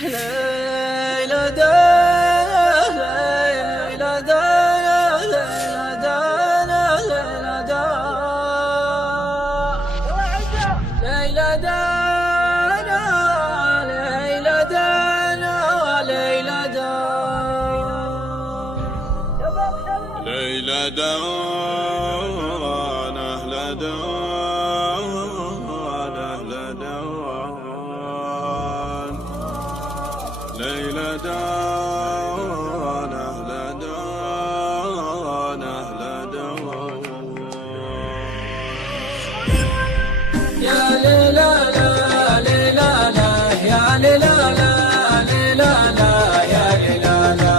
ليلى دا ليلى دا ليلى دا ليلى دا ليلى دا ليلى دا ليلى دا ليلى دا أهل دا ليلى دان أهل دان أهل دان يا ليلى لا ليلى لا يا ليلى لا ليلى لا يا ليلى لا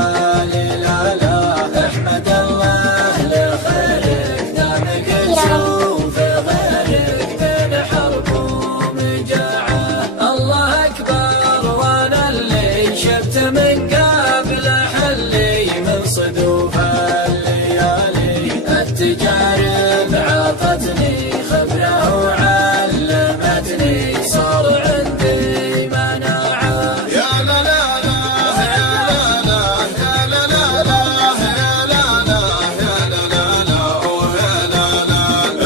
ليلى لا احمد الله لخيرك دامك نشوف غيرك بين حرب ومجاعة. الله أكبر وانا اللي شفت من قبل حلي من صدوف الليالي. التجارب عطتني خبرة وعلمتني صار عندي مناعة. يا لا لا لا يا لا لا يا لا لا لا يا لا لا يا لا لا يا لا لا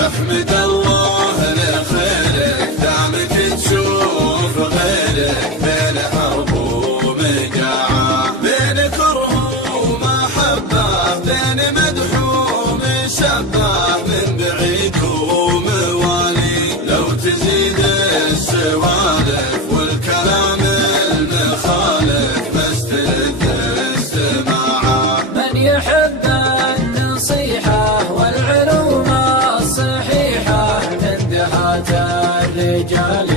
احمد الله لخيرك دامك تشوف غيرك بين حرب ومجاعة، بين كره ومحبة، بين مدح ومشبه، من بعيد وموالي. لو تزيد السوالف والكلام المخالف بس تلذ السماعة. من يحب النصيحة والعلوم الصحيحة من دهات الرجال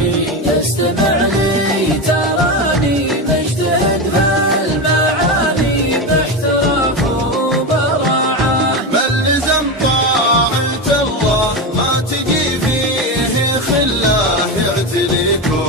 يستمع لي تراني مجتهد هالمعاني باحتراف وبراعة. من لزم طاعة الله ما تجي فيه خله يعتليكم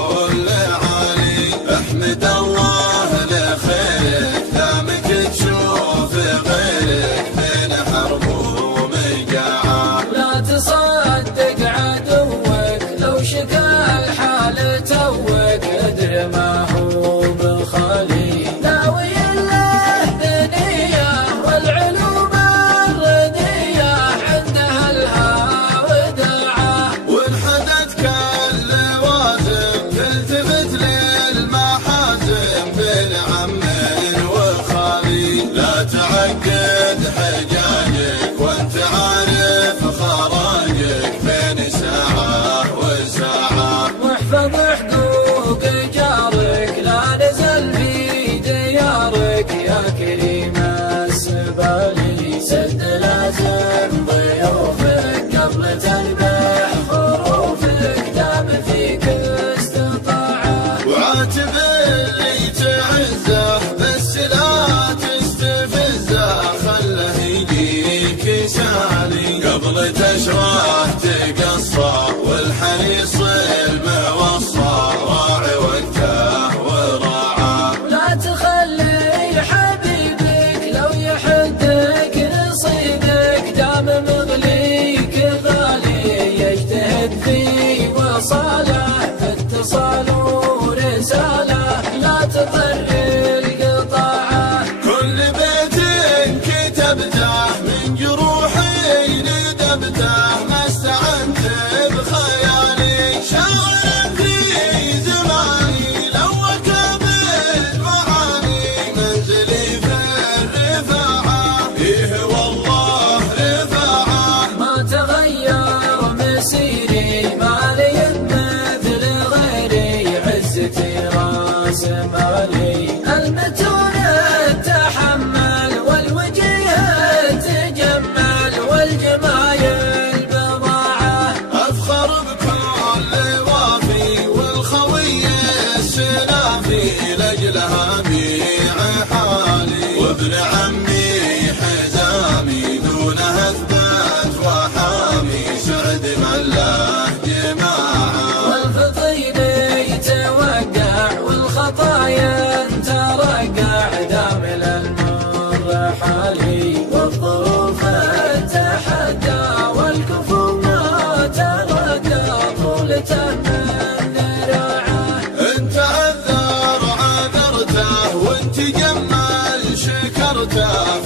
كافي